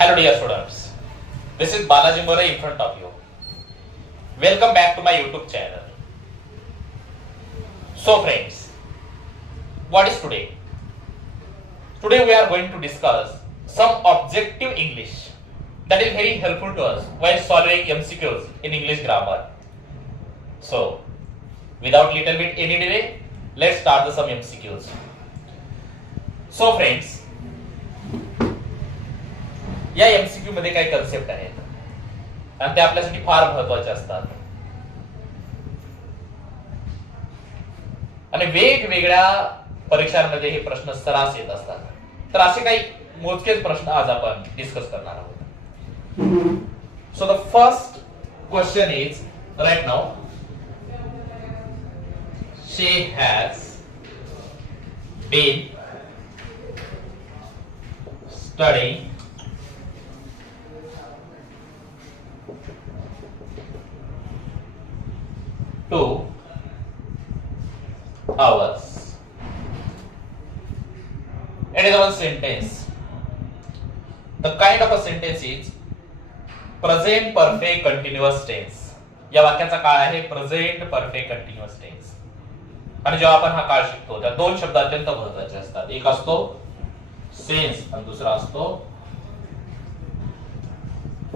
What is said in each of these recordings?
Hello dear students, this is Balaji More in front of you. Welcome back to my YouTube channel. So friends, what is today? Today we are going to discuss some objective English that is very helpful to us while solving MCQs in English grammar. So, without little bit any delay, let's start the some MCQs. So friends, या MCQ मध्ये काही कन्सेप्ट आहेत आणि ते आपल्यासाठी फार महत्त्वाचे असतात आणि वेगवेगळ्या परीक्षांमध्ये हे प्रश्न सरास येत असतात. तर असे काही मोजकेच प्रश्न आज आपण डिस्कस करणार आहोत. So the first question is right now, she has been studying two hours. It is one sentence. The kind of a sentence is present perfect continuous tense. या वाक्याचा काळ आहे प्रेझेंट परफेक्ट कंटिन्युअस टेन्स. आणि जेव्हा आपण हा काळ शिकतो त्या दोन शब्द अत्यंत महत्त्वाचे असतात. एक असतो सेन्स आणि दुसरा असतो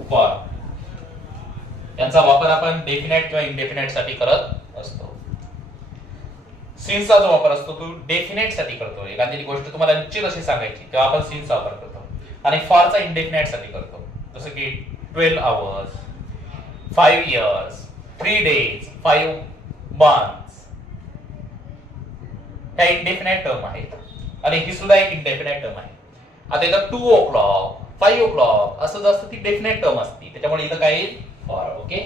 फॉर. यांचा वापर आपण डेफिनेट किंवा इनडेफिनेट साठी करत असतो. सिन्सचा जो वापर असतो तो डेफिनेट साठी करतो. एखादी गोष्ट तुम्हाला निश्चित अशी सांगायची तेव्हा आपण सिन्सचा वापर करतो. आणि फॉरचा इनडेफिनेट साठी करतो. जसं की 12 आवर्स, 5 इयर्स, 3 डेज, 5 मंथ्स. ह्या इनडेफिनेट टर्म आहेत आणि ही सुद्धा एक इनडेफिनेट टर्म आहे. आता इथं 2 o'clock, 5 o'clock असं जर असतं ती डेफिनेट टर्म असते. त्याच्यामुळे इथं काय येईल for. Okay,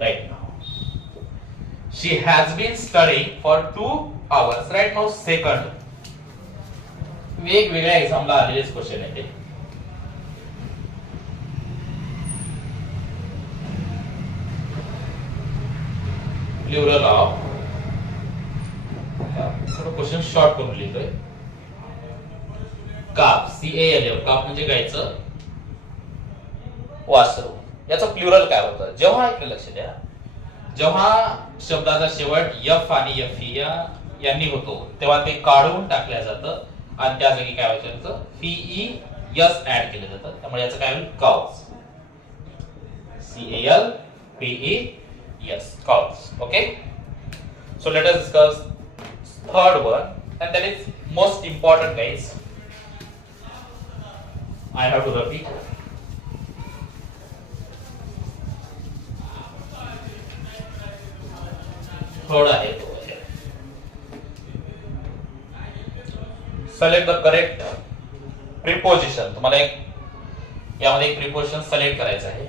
right now she has been studying for 2 hours. Right now second, वेगवेगळ्या एक्झामला आलेले क्वेश्चन आहेत. प्लुरल ऑफ, थोडं क्वेश्चन शॉर्ट करून लिहितोय. काप, CALF, काप म्हणजे गायचं वासरू. याचं प्लुरल काय होतं? जेव्हा इकडे लक्ष द्या, जेव्हा शब्दाचा शेवट एफ आणि एफ यांनी होतो तेव्हा ते काढून टाकल्या जातं आणि त्या जागी काय व्हायचं? PES ऍड केलं जातं. त्यामुळे याचं काय होईल? Cows. CALPES, cows. Okay, so let us discuss third one and that is most important, guys. I have to repeat. Third आहे सिलेक्ट द करेक्ट प्रिपोजिशन. तुम्हाला एक यामध्ये एक प्रिपोजिशन सिलेक्ट करायचं आहे.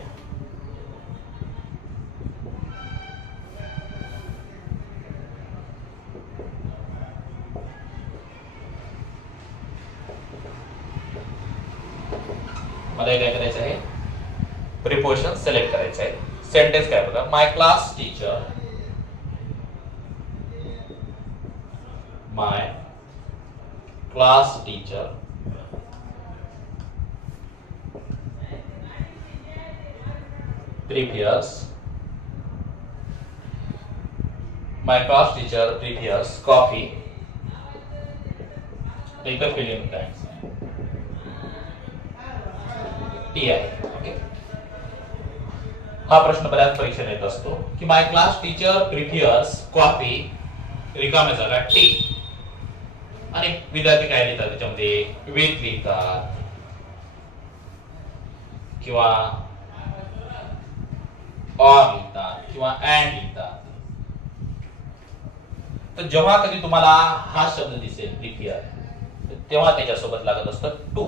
मला काय करायचं आहे? प्रिपोजिशन सिलेक्ट करायचं आहे. सेंटेन्स काय बघा, my class teacher, my class teacher prepares coffee. Take a fill in blanks. TI. Okay. हा प्रश्न बऱ्याच परीक्षेत येत असतो की my class teacher prepares coffee, रिकाम्या जागा टी. आणि विद्यार्थी काय लिहितात त्याच्यामध्ये? विथ लिहितात किंवा ऑर लिहितात किंवा अँड लिहितात. तर जेव्हा कधी तुम्हाला हा शब्द दिसेल प्रिपेअर, तेव्हा त्याच्यासोबत लागत असतं टू.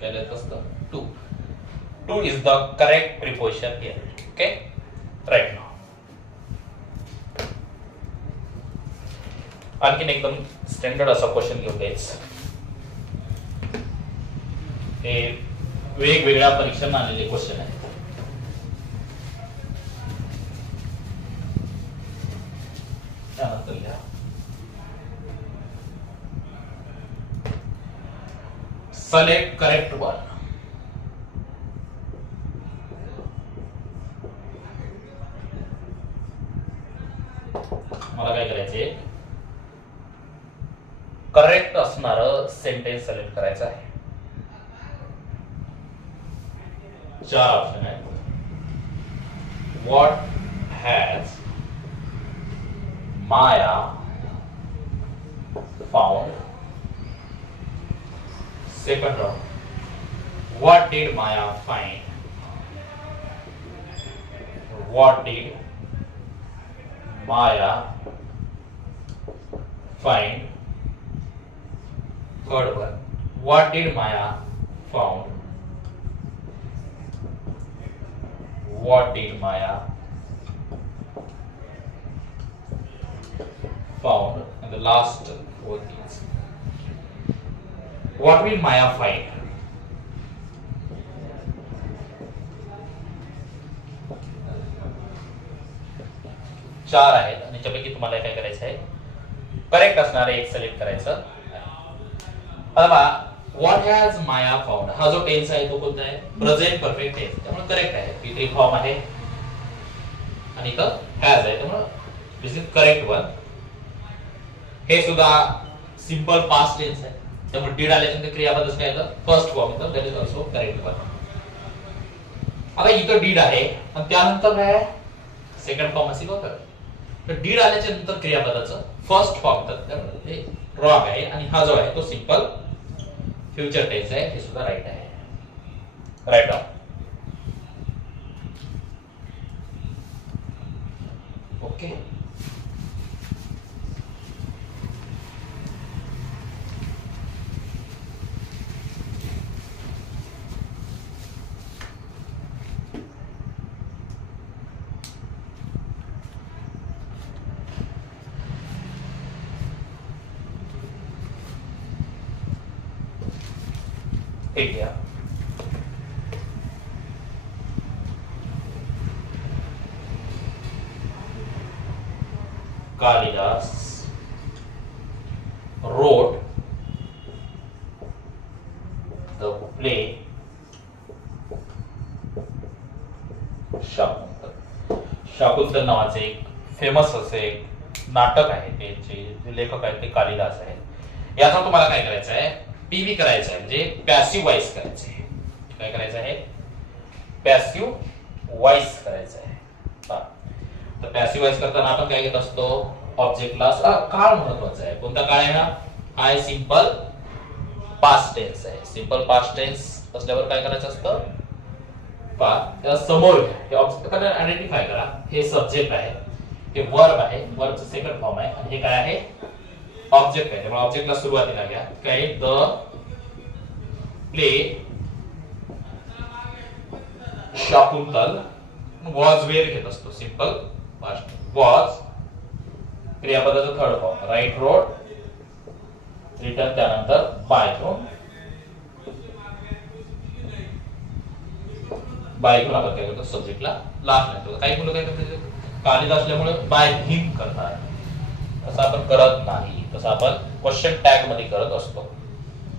काय लागत असतं? To. To is the correct preposition here. Okay, right now आणखीन एकदम स्टँडर्ड असा क्वेश्चन घेऊन द्यायचं. हे वेगवेगळ्या परीक्षांना आलेले क्वेश्चन आहेत. त्यानंतर लिहा select correct one. करायचे, करेक्ट असणारं सेंटेन्स सिलेक्ट करायचं आहे. 4 ऑप्शन आहे. What has Maya found. Second round, what did Maya find? What did Maya find? Third one, what did Maya found? What did Maya found? And the last fourth is, what will Maya find? चार आहेत आणि त्यापैकी तुम्हाला काय करायचं आहे, करेक्ट असणारे एक सिलेक्ट करायचं. आता पहा, व्हॉट हॅज माया फाउंड हा जो टेन्स आहे तो कोणता आहे, प्रेझेंट परफेक्ट टेन्स, त्यामुळे करेक्ट आहे. पी3 फॉर्म आहे आणि इथं हॅज आहे, त्यामुळे दिस इज करेक्ट वन. हे सुद्धा सिंपल पास्ट टेन्स आहे, त्यामुळे डीड आल्यानंतर क्रियापद काय येतं, फर्स्ट फॉर्म येतं, that is also correct one. आता इथं डीड आहे आणि त्यानंतर काय आहे, सेकंड फॉर्म असेल होतं. तर डीड आल्याच्या नंतर क्रियापदाचं फर्स्ट फॉर्म तर ते रॉंग आहे आणि हा जो आहे तो सिंपल फ्युचर टेन्स आहे, हे सुद्धा राईट आहे. Right off. ओके. ठीक है. Kalidas wrote the play Shakuntal नावाचे एक फेमस असे एक नाटक आहे, त्याचे जे लेखक आहेत ते कालिदास आहेत. याचा तुम्हाला काय करायचं आहे, पीव्ही करायचं आहे, म्हणजे पॅसिव्ह वॉइस करायचं आहे. काय करायचं आहे, पॅसिव्ह वॉइस करायचं आहे. तर पॅसिव्ह वॉइस करताना आपण काय घेत असतो, ऑब्जेक्टला काळ महत्वाचा आहे. कोणता काळ आहे हा आहे सिंपल पास्ट टेन्स आहे. सिंपल पास्ट टेन्स असल्यावर काय करायचं असतं, त्या समोर हे ऑब्जेक्ट आयडेंटिफाय करा. हे सब्जेक्ट आहे, हे वर्ब आहे, वर्बचं सेकंड फॉर्म आहे आणि हे काय आहे, ऑब्जेक्ट आहे. त्यामुळे ऑब्जेक्टला सुरुवातीला घ्या. काय, the play Shakuntal was were घेत असतो, सिंपल पास्ट. वॉज क्रियापदाचं third form, write wrote, written त्यानंतर बाय घेऊन, बाय घेऊन आपण काय करतो, सब्जेक्टला लास्ट नाही. काही मुलं काय करतात, कालिदास असल्यामुळे बाय हिम करतात, तसं आपण करत नाही. तसं आपण क्वेश्चन टॅग मध्ये करत असतो.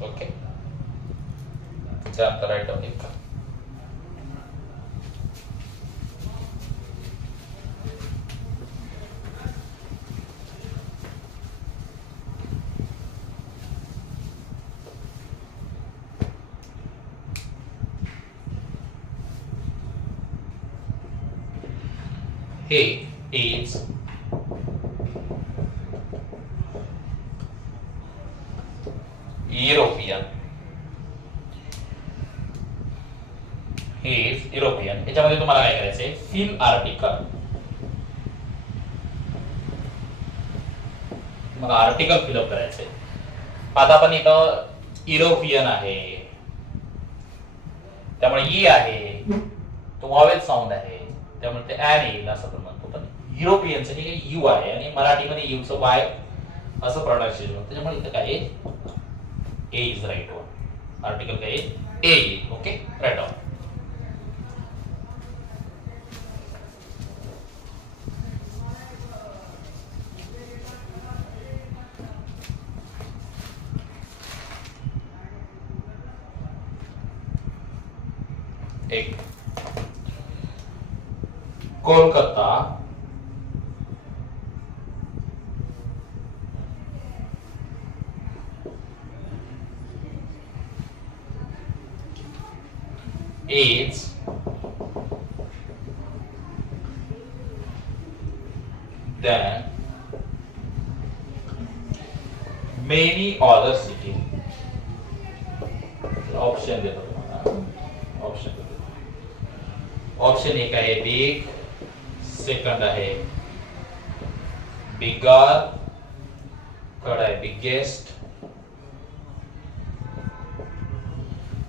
ओके, त्यानंतर राईट ऑफ एक. He is European. He is European. याच्यामध्ये तुम्हाला काय करायचंय, फिल आर्टिकल. मग आर्टिकल फिलअप करायचंय. आता आपण इथं युरोपियन आहे, त्यामुळे ई आहे, तो वॉवेल साऊंड आहे, त्यामुळे ते ऍन येईल असं आपण म्हणतो. पण युरोपियनचं हे यू आहे आणि मराठीमध्ये यूचं वाय असं प्रोनाउन्सिएशन होतं. त्याच्यामुळे इथं काय A is right one. Article काय ए येईल. Okay, right of. एक, Kolkata is than many other cities. Option देतो तुम्हाला, ऑप्शन एक आहे बिग, सेकंड आहे बिगर, थर्ड आहे बिगेस्ट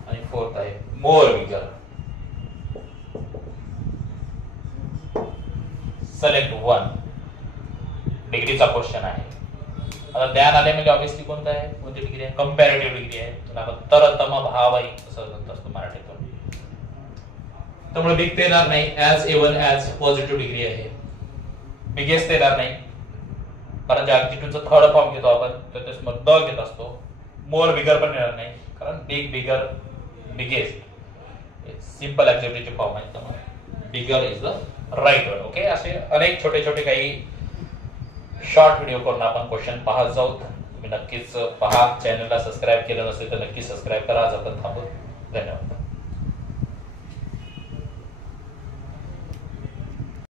आणि फोर्थ आहे मोर बिगर. Select one. डिग्रीचा क्वेश्चन आहे. आता ध्यान आले म्हणजे ऑब्विसली कोणता आहे, कोणती डिग्री आहे, कंपॅरेटिव्ह डिग्री आहे. त्याला आपण तरतम भावाई असं म्हणत असतो मराठीतून. त्यामुळे बिग येणार नाही, as even as positive degree आहे. बिगेस्ट येणार नाही कारण ऍडजेक्टिव्हचा थर्ड फॉर्म घेतो आपण, तर त्याच्यामध्ये द घेत असतो. मोर बिगर पण येणार नाही कारण बिग, बिगर, बिगेस्ट सिंपल ऍडजेक्टिव्हचे फॉर्म आहेत. त्यामुळे bigger is the right word. Okay, असे अनेक छोटे छोटे काही शॉर्ट व्हिडिओ करून आपण क्वेश्चन पाहत जाऊ. तुम्ही नक्कीच पहा. चॅनलला सबस्क्राईब केलं नसेल तर नक्की सबस्क्राईब करा. आज आपण थांबू. धन्यवाद.